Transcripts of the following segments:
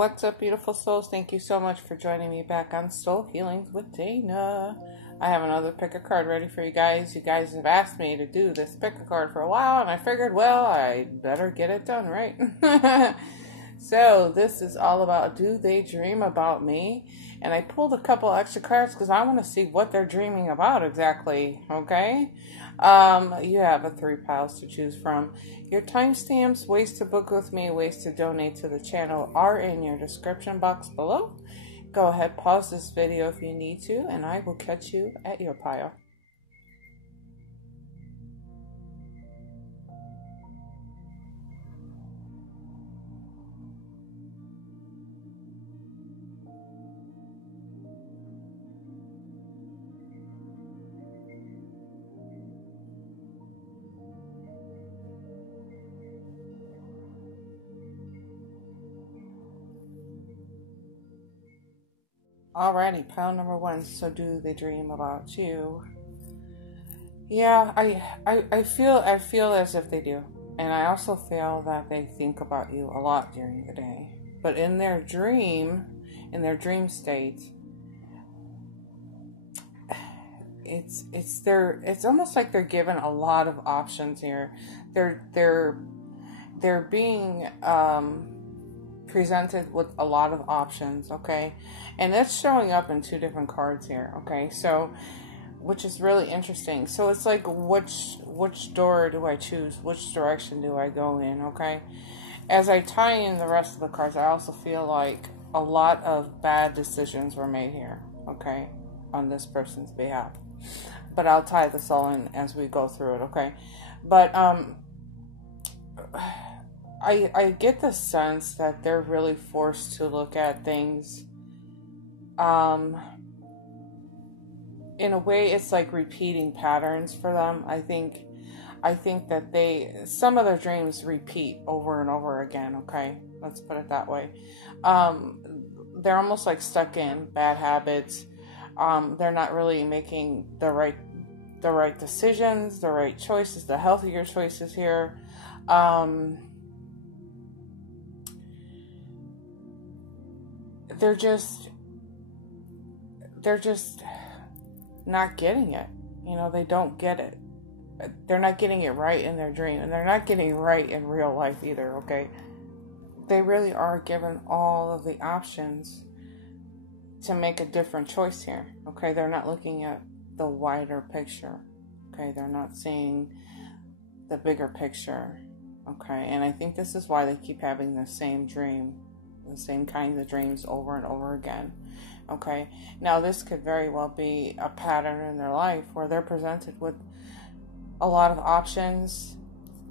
What's up, beautiful souls? Thank you so much for joining me back on Soul Healings with Dana. I have another pick a card ready for you guys. You guys have asked me to do this pick a card for a while, and I figured, well, I better get it done, right? So this is all about, do they dream about me? And I pulled a couple extra cards because I want to see what they're dreaming about exactly, okay? You have 3 piles to choose from. Your timestamps, ways to book with me, ways to donate to the channel are in your description box below. Go ahead, pause this video if you need to, and I will catch you at your pile. Alrighty, pile number 1. So do they dream about you? Yeah, I feel as if they do. And I also feel that they think about you a lot during the day. But in their dream state, it's almost like they're given a lot of options here. They're being presented with a lot of options, okay? And that's showing up in 2 different cards here, okay? So, which is really interesting. So it's like, which door do I choose? Which direction do I go in, okay? As I tie in the rest of the cards, I also feel like a lot of bad decisions were made here, okay? On this person's behalf. But I'll tie this all in as we go through it, okay? But, I get the sense that they're really forced to look at things. In a way, it's like repeating patterns for them. I think that some of their dreams repeat over and over again. Okay, let's put it that way. They're almost like stuck in bad habits. They're not really making the right decisions, the right choices, the healthier choices here. They're just not getting it. You know, they don't get it. They're not getting it right in their dream, and they're not getting it right in real life either, okay? They really are given all of the options to make a different choice here, okay? They're not looking at the wider picture, okay? They're not seeing the bigger picture, okay? And I think this is why they keep having the same dream, the same kinds of dreams over and over again. Okay, now this could very well be a pattern in their life where they're presented with a lot of options,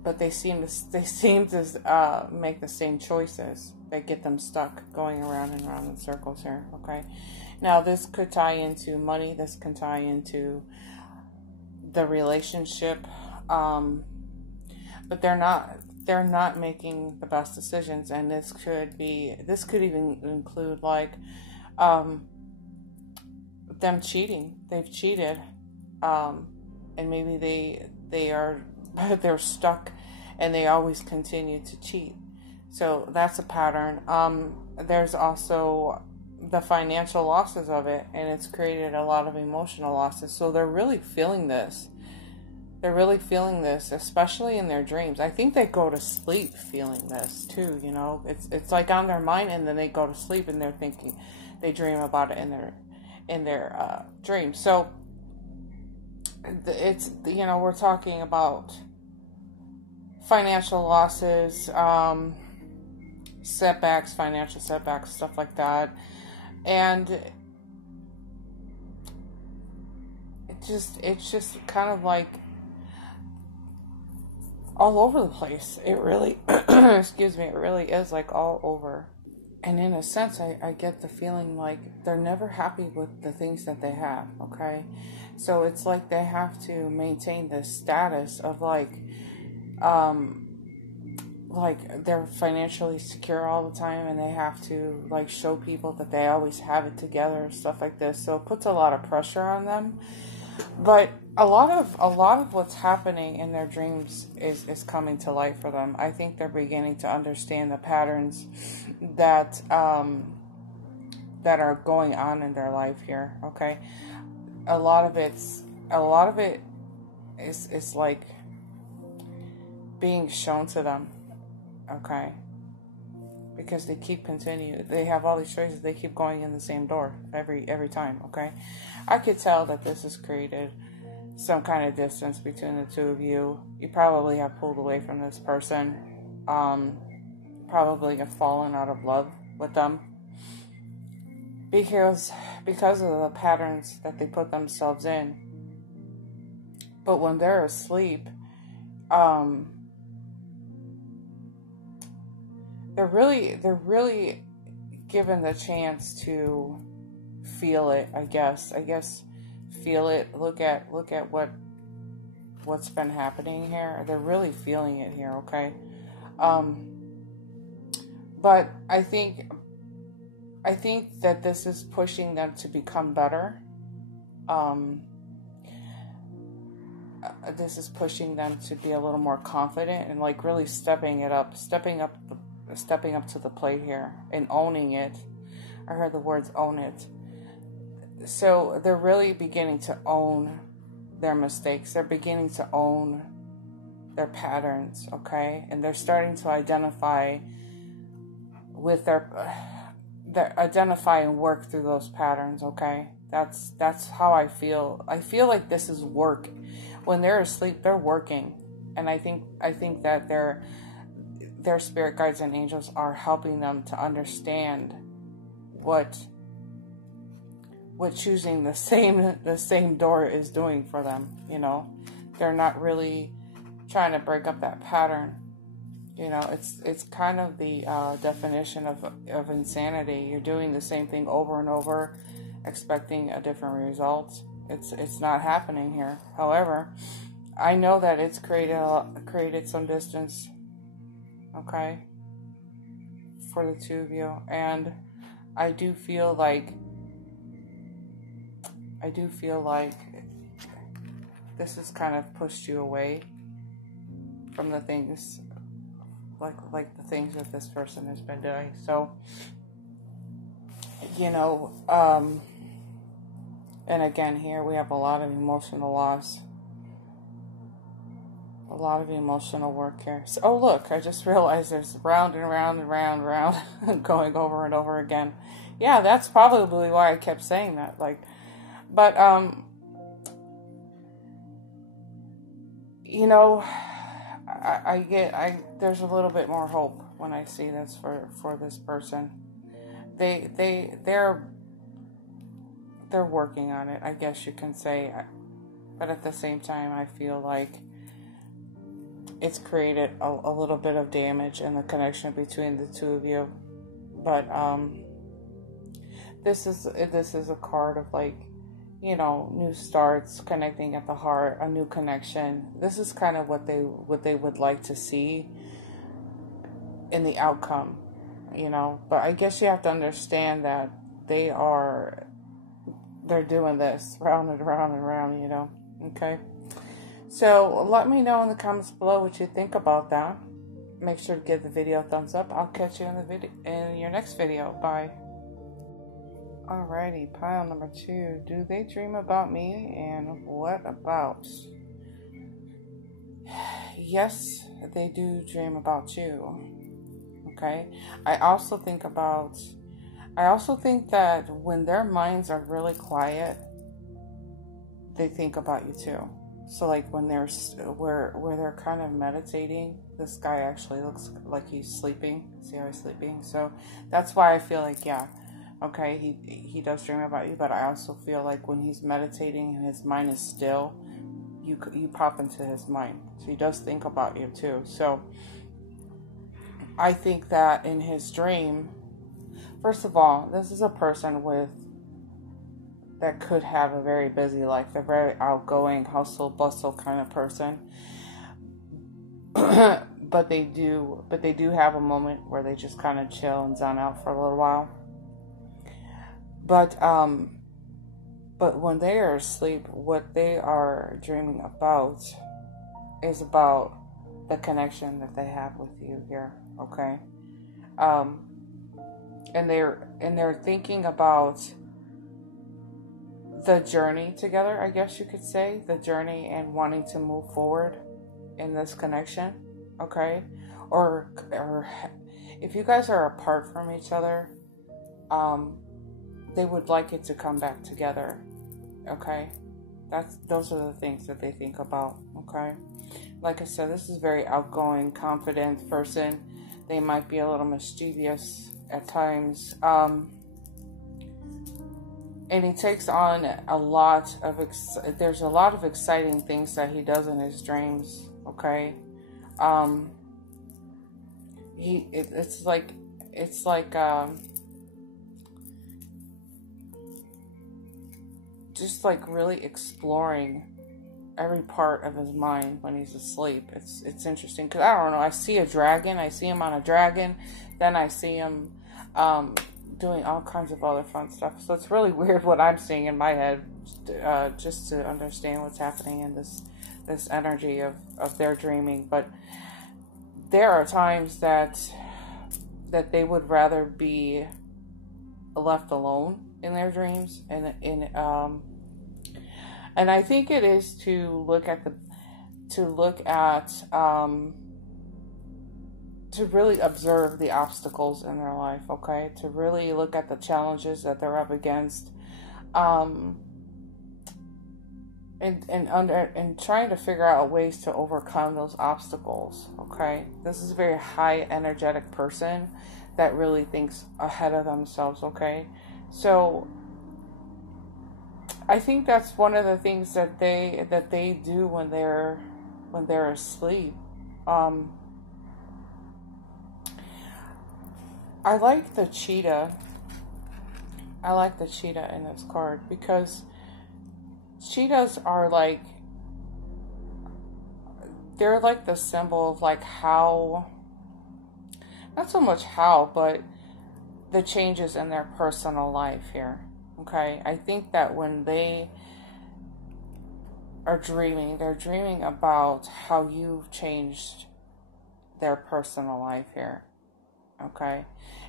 but they seem to make the same choices that get them stuck going around and around in circles here. Okay, now this could tie into money. This can tie into the relationship, but they're not making the best decisions, and this could even include like them cheating. They've cheated, and maybe they're stuck, and they always continue to cheat. So that's a pattern. There's also the financial losses of it, and it's created a lot of emotional losses. So they're really feeling this. They're really feeling this, especially in their dreams. I think they go to sleep feeling this too. You know, it's like on their mind, and then they go to sleep and they're thinking. They dream about it in their dreams. So it's, you know, we're talking about financial losses, setbacks, financial setbacks, stuff like that, and it's just kind of like all over the place. It really, excuse me, it really is like all over. And in a sense, I get the feeling like they're never happy with the things that they have, okay? So it's like they have to maintain this status of like they're financially secure all the time, and they have to like show people that they always have it together, stuff like this. So it puts a lot of pressure on them. But a lot of what's happening in their dreams is coming to light for them. I think they're beginning to understand the patterns that that are going on in their life here. Okay, a lot of it is like being shown to them. Okay, because they keep continuing. They have all these choices. They keep going in the same door every time. Okay, I could tell that this has created some kind of distance between the two of you. You probably have pulled away from this person. Probably have fallen out of love with them because of the patterns that they put themselves in. But when they're asleep, they're really given the chance to feel it. I guess feel it. Look at what's been happening here. They're really feeling it here. Okay. But I think that this is pushing them to become better. This is pushing them to be a little more confident and like really stepping up to the plate here and owning it. I heard the words own it. So they're really beginning to own their mistakes. They're beginning to own their patterns, okay? And they're starting to identify with identify and work through those patterns, okay? That's how I feel. I feel like this is work. When they're asleep, they're working. And I think that their spirit guides and angels are helping them to understand what choosing the same door is doing for them. You know, they're not really trying to break up that pattern. You know, it's kind of the definition of insanity. You're doing the same thing over and over, expecting a different result. It's not happening here. However, I know that it's created some distance, okay, for the two of you, and I do feel like this has kind of pushed you away from the things like the things that this person has been doing. So, you know, and again, here we have a lot of emotional loss, a lot of emotional work here. So, oh look, I just realized there's round and round and round and round going over and over again. Yeah, that's probably why I kept saying that. Like, but you know, there's a little bit more hope when I see this for this person. They're working on it, I guess you can say, but at the same time, I feel like it's created a little bit of damage in the connection between the two of you. But this is a card of, like, you know, new starts, connecting at the heart, a new connection. This is kind of what they would like to see in the outcome, you know. But I guess you have to understand that they're doing this round and round and round, you know. Okay. So let me know in the comments below what you think about that. Make sure to give the video a thumbs up. I'll catch you in your next video. Bye. Alrighty, pile number 2. Do they dream about me, and what about? Yes, they do dream about you. Okay. I also think that when their minds are really quiet, they think about you too. So like when they're where they're kind of meditating, this guy actually looks like he's sleeping. See how he's sleeping? So that's why I feel like, yeah, okay, he does dream about you, but I also feel like when he's meditating and his mind is still, you pop into his mind. So he does think about you too. So I think that in his dream, first of all, this is a person that could have a very busy life. They're very outgoing, hustle bustle kind of person. but they do have a moment where they just kind of chill and zone out for a little while. But But when they are asleep, what they are dreaming about is about the connection that they have with you here, okay? And they're thinking about the journey together, I guess you could say, the journey and wanting to move forward in this connection, okay? Or if you guys are apart from each other, they would like it to come back together, okay? Those are the things that they think about, okay? Like I said, this is a very outgoing, confident person. They might be a little mischievous at times. And he takes on a lot of, there's a lot of exciting things that he does in his dreams, okay? It's like just like really exploring every part of his mind when he's asleep. It's interesting because I don't know. I see a dragon. I see him on a dragon. Then I see him doing all kinds of other fun stuff. So it's really weird what I'm seeing in my head, just to understand what's happening in this energy of their dreaming. But there are times that they would rather be left alone in their dreams, and I think it is to really observe the obstacles in their life, okay? To really look at the challenges that they're up against, and trying to figure out ways to overcome those obstacles, okay? This is a very high energetic person that really thinks ahead of themselves, okay? So I think that's one of the things that they do when they're asleep. I like the cheetah. I like the cheetah in this card because cheetahs are like, they're like the symbol of like how, not so much how, but the changes in their personal life here. Okay, I think that when they are dreaming, they're dreaming about how you've changed their personal life here. Okay,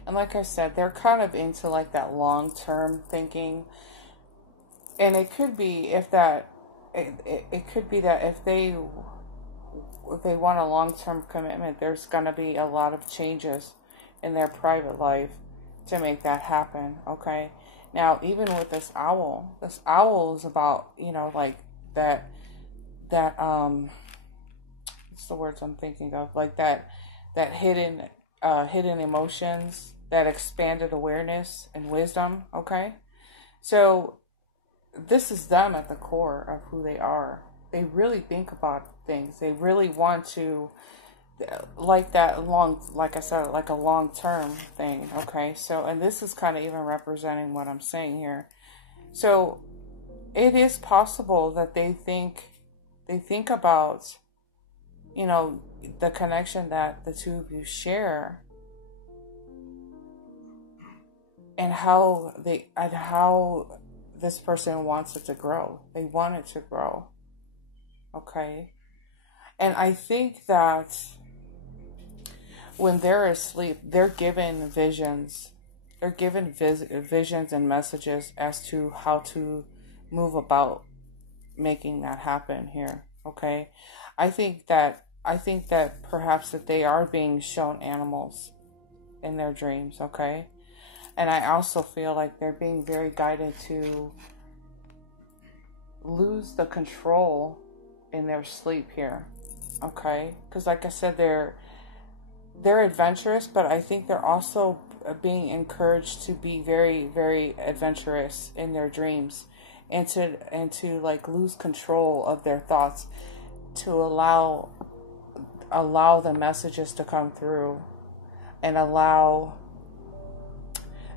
and like I said, they're kind of into like that long-term thinking, and it could be it could be that if they want a long-term commitment, there's gonna be a lot of changes in their private life to make that happen. Okay. Now, even with this owl is about, like that, what's the words I'm thinking of? Like that hidden emotions, that expanded awareness and wisdom, okay? So, this is them at the core of who they are. They really think about things. They really want to, like I said, like a long-term thing, okay? So, and this is kind of even representing what I'm saying here. So, it is possible that they think about, the connection that the two of you share, and how this person wants it to grow. They want it to grow, okay? And I think that when they're asleep, they're given visions. They're given visions and messages as to how to move about making that happen here. Okay, I think that perhaps that they are being shown animals in their dreams. Okay, and I also feel like they're being very guided to lose the control in their sleep here. Okay, because like I said, they're adventurous, but I think they're also being encouraged to be very, very adventurous in their dreams, and to like lose control of their thoughts, to allow the messages to come through, and allow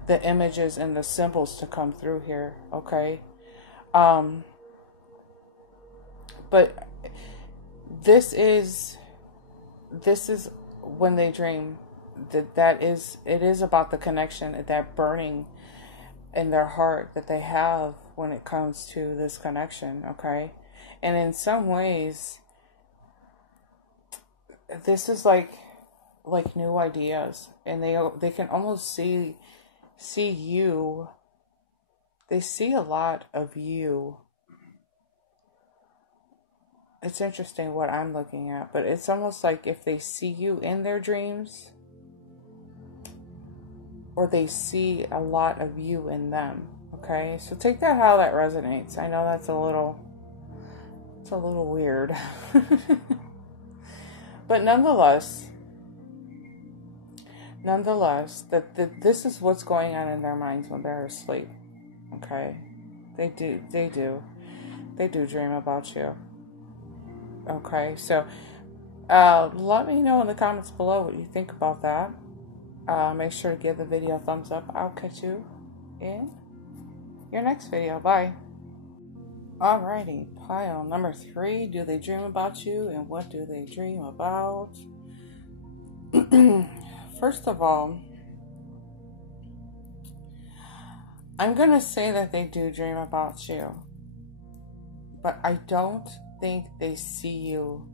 the images and the symbols to come through here. Okay, but this is when they dream, it is about the connection, that burning in their heart that they have when it comes to this connection, okay? And in some ways, this is like new ideas, and they can almost see you. They see a lot of you. It's interesting what I'm looking at, but it's almost like if they see you in their dreams, or they see a lot of you in them. Okay, so take that how that resonates. I know it's a little weird. But nonetheless, that this is what's going on in their minds when they're asleep. Okay, they do dream about you. Okay, so let me know in the comments below what you think about that. Make sure to give the video a thumbs up. I'll catch you in your next video. Bye. Alrighty, pile number 3. Do they dream about you, and what do they dream about? First of all, I'm going to say that they do dream about you, but I don't think they see you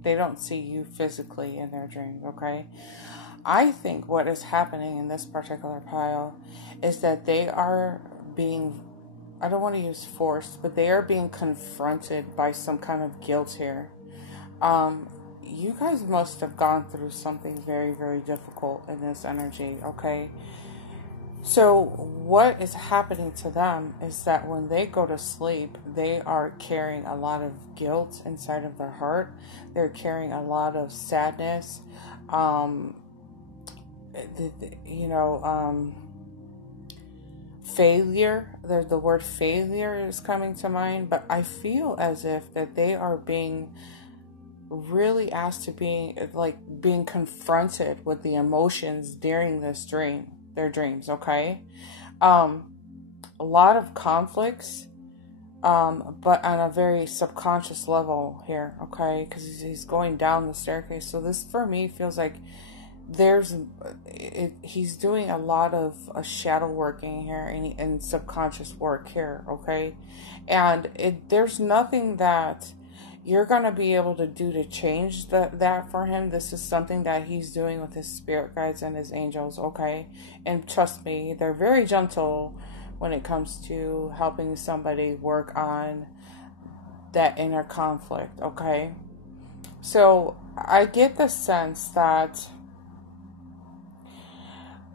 they don't see you physically in their dreams, okay? I think what is happening in this particular pile is that they are being, I don't want to use forced, but they are being confronted by some kind of guilt here. You guys must have gone through something very, very difficult in this energy, okay? So what is happening to them is that when they go to sleep, they are carrying a lot of guilt inside of their heart. They're carrying a lot of sadness. Failure. The word failure is coming to mind, but I feel as if that they are being really asked to being confronted with the emotions during their dreams, okay? A lot of conflicts, but on a very subconscious level here, okay? Because he's going down the staircase. So this, for me, feels like he's doing a lot of shadow working here and subconscious work here, okay? And there's nothing that you're going to be able to do to change that for him. This is something that he's doing with his spirit guides and his angels, okay? And trust me, they're very gentle when it comes to helping somebody work on that inner conflict, okay? So I get the sense that,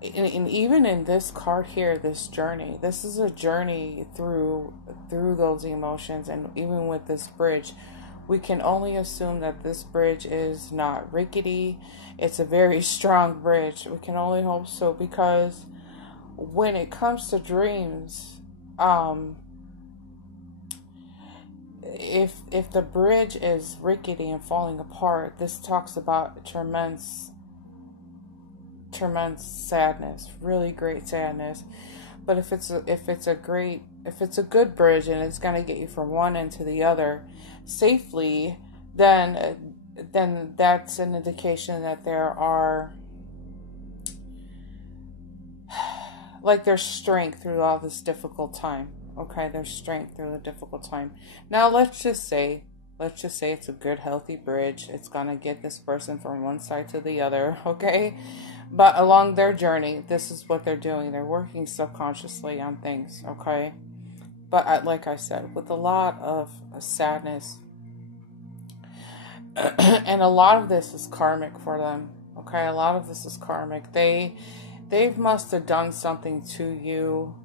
and even in this card here, this journey, this is a journey through those emotions. And even with this bridge, we can only assume that this bridge is not rickety. It's a very strong bridge. We can only hope so, because when it comes to dreams, if the bridge is rickety and falling apart, this talks about tremendous sadness, really great sadness. But if it's a good bridge and it's going to get you from one end to the other safely, then that's an indication that there's strength through all this difficult time. Okay, there's strength through the difficult time. Now let's just say it's a good, healthy bridge. It's gonna get this person from one side to the other, okay? But along their journey, this is what they're doing. They're working subconsciously on things, okay? But like I said, with a lot of sadness, and a lot of this is karmic for them, okay? A lot of this is karmic. They must have done something to you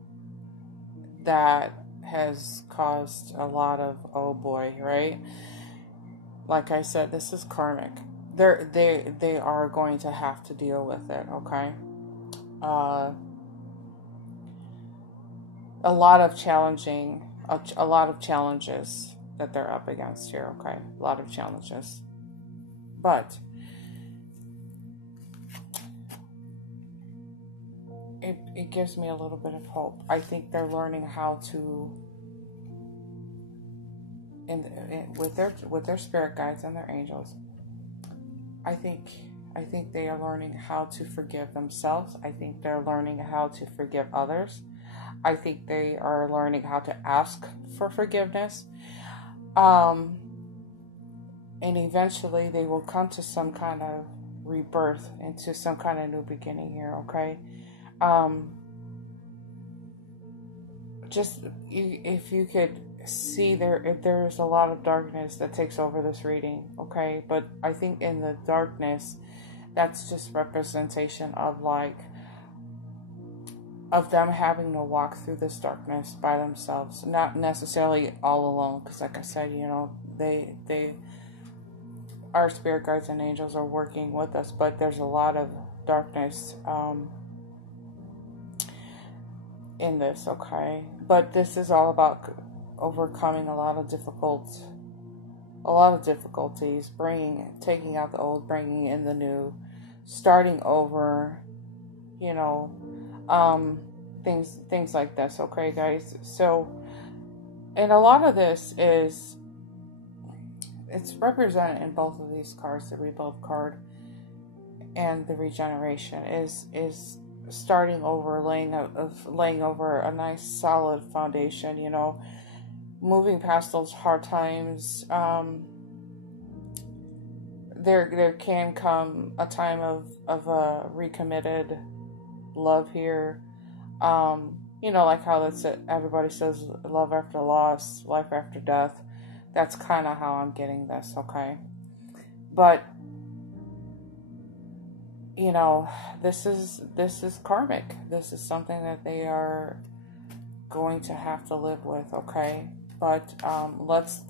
that has caused a lot of, oh boy, right? Like I said, this is karmic. They are going to have to deal with it, okay? A lot of challenges that they're up against here, okay? A lot of challenges. But it gives me a little bit of hope. I think they're learning how to, with their spirit guides and their angels, I think I think they are learning how to forgive themselves. I think they're learning how to forgive others. I think they are learning how to ask for forgiveness. And eventually they will come to some kind of rebirth, into some kind of new beginning here, okay? If you could see if there's a lot of darkness that takes over this reading, okay? But I think in the darkness, that's just representation of them having to walk through this darkness by themselves, not necessarily all alone, because like I said, our spirit guides and angels are working with us, but there's a lot of darkness in this, okay? But this is all about overcoming a lot of difficulties, taking out the old, bringing in the new, starting over, things like this, okay, guys? So, and a lot of this it's represented in both of these cards, the rebirth card and the regeneration, is starting over, laying over a nice solid foundation, moving past those hard times. There can come a time of a recommitted love here. Like how everybody says, love after loss, life after death. That's kind of how I'm getting this, okay? But this is karmic. This is something that they are going to have to live with, okay? But let's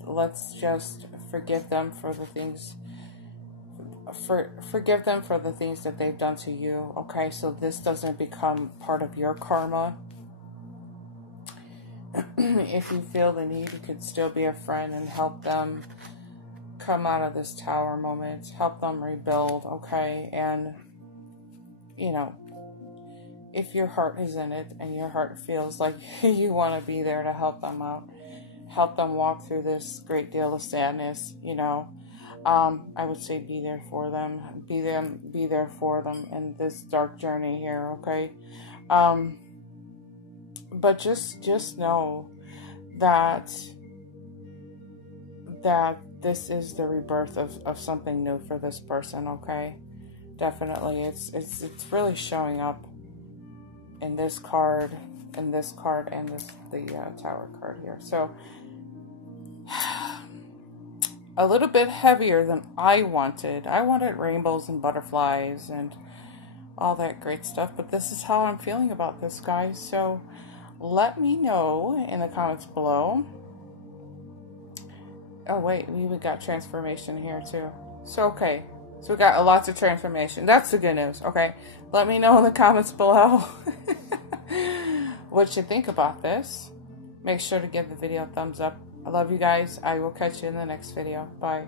just forgive them for the things. Forgive them for the things that they've done to you, okay? So this doesn't become part of your karma. If you feel the need, you could still be a friend and help them come out of this tower moment, help them rebuild, okay? And if your heart is in it and your heart feels like you want to be there to help them out, help them walk through this great deal of sadness, I would say be there for them. Be there for them in this dark journey here, okay? But just know that this is the rebirth of something new for this person, okay? Definitely, it's really showing up in this card, and the Tower card here. So a little bit heavier than I wanted. I wanted rainbows and butterflies and all that great stuff, but this is how I'm feeling about this, guys. So let me know in the comments below. Oh wait, we got transformation here too. So okay, so we got lots of transformation. That's the good news. Okay, let me know in the comments below what you think about this. Make sure to give the video a thumbs up. I love you guys. I will catch you in the next video. Bye.